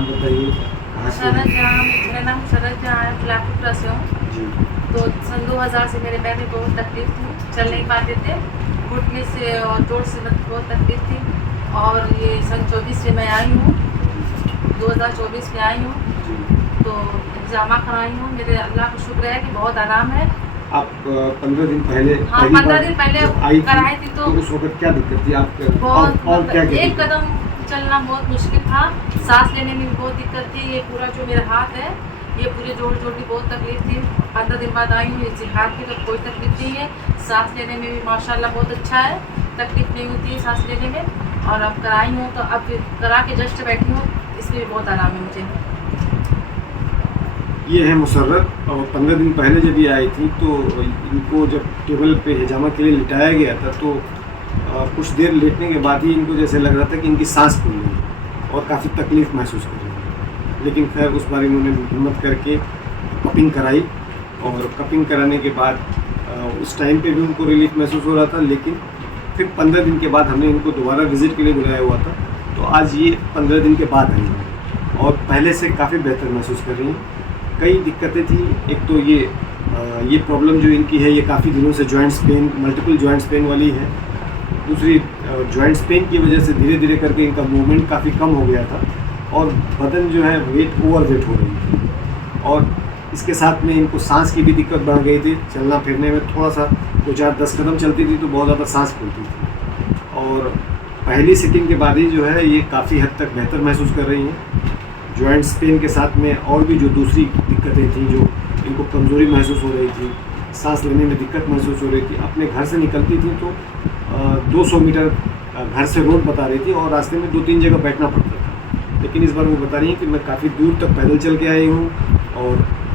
नाम बताइए, कहाँ से? शरद जहाँ, मेरा नाम शरद जहाँ है, ब्लाकपुरा से हूँ। जी। तो सन 2000 से मेरे पैर में बहुत तकलीफ थी, चल नहीं पाते थे, घुटने से और जोड़ से बहुत तकलीफ थी। और ये सन 24 से मैं आई हूँ, 2024 में आई हूँ। तो एग्जामा कराई हूँ, मेरे अल्लाह का शुक्र है कि बहुत आराम है। आप 15 दिन पहले हाँ, पहली 15 बार दिन पहले जब आई कराई थी तो उस वक्त क्या दिक्कत थी आप? बहुत और क्या क्या एक दिक्कत? कदम चलना बहुत मुश्किल था, सांस लेने में भी बहुत दिक्कत थी। ये पूरा जो मेरा हाथ है, ये पूरे जोड़ की बहुत तकलीफ थी। 15 दिन बाद आई हूँ, इसी हाथ की तो कोई तकलीफ नहीं है। सांस लेने में भी माशाल्लाह बहुत अच्छा है, तकलीफ नहीं होती है सांस लेने में। और अब कराई हूँ तो अब करा के जस्ट बैठी हूँ, इसमें भी बहुत आराम है मुझे। ये है मुसर्रत, और 15 दिन पहले जब ये आई थी तो इनको जब टेबल पे हिजामा के लिए लिटाया गया था तो कुछ देर लेटने के बाद ही इनको जैसे लग रहा था कि इनकी सांस फूल रही है और काफ़ी तकलीफ़ महसूस कर रही है। लेकिन खैर उस बार इन्होंने हिम्मत करके कपिंग कराई, और कपिंग कराने के बाद उस टाइम पे भी उनको रिलीफ महसूस हो रहा था। लेकिन फिर 15 दिन के बाद हमने इनको दोबारा विज़िट के लिए बुलाया हुआ था, तो आज ये 15 दिन के बाद आई हैं और पहले से काफ़ी बेहतर महसूस कर रही हैं। कई दिक्कतें थी, एक तो ये प्रॉब्लम जो इनकी है ये काफ़ी दिनों से joints pain, multiple joints pain वाली है। दूसरी जॉइंट्स पेन की वजह से धीरे धीरे करके इनका मूवमेंट काफ़ी कम हो गया था और बदन जो है ओवर वेट हो रही थी। और इसके साथ में इनको सांस की भी दिक्कत बढ़ गई थी, चलना फिरने में थोड़ा सा 2-4-10 कदम चलती थी तो बहुत ज़्यादा सांस फूलती थी। और पहली सिटिंग के बाद ही जो है ये काफ़ी हद तक बेहतर महसूस कर रही हैं। जॉइंट्स पेन के साथ में और भी जो दूसरी दिक्कतें थी, जो इनको कमज़ोरी महसूस हो रही थी, सांस लेने में दिक्कत महसूस हो रही थी, अपने घर से निकलती थी तो 200 मीटर घर से रोड बता रही थी और रास्ते में 2-3 जगह बैठना पड़ता था। लेकिन इस बार वो बता रही हैं कि मैं काफ़ी दूर तक पैदल चल के आई हूँ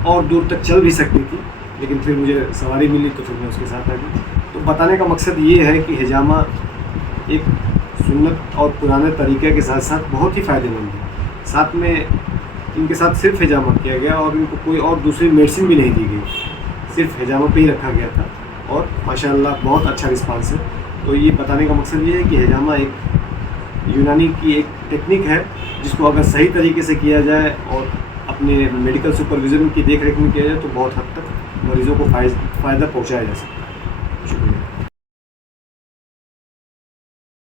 और दूर तक चल भी सकती थी, लेकिन फिर मुझे सवारी मिली तो फिर मैं उसके साथ आ गई। तो बताने का मकसद ये है कि हिजामा एक सुन्नत और पुराने तरीक़े के साथ साथ बहुत ही फ़ायदेमंद है। साथ में इनके साथ सिर्फ हिजामा किया गया और इनको कोई और दूसरी मेडिसिन भी नहीं दी गई, सिर्फ हिजामा पे ही रखा गया था और माशाल्लाह बहुत अच्छा रिस्पांस है। तो ये बताने का मकसद ये है कि हिजामा एक यूनानी की एक टेक्निक है जिसको अगर सही तरीके से किया जाए और अपने मेडिकल सुपरविज़न की देख रेख में किया जाए तो बहुत हद तक मरीज़ों को फ़ायदा पहुँचाया जा सकता है।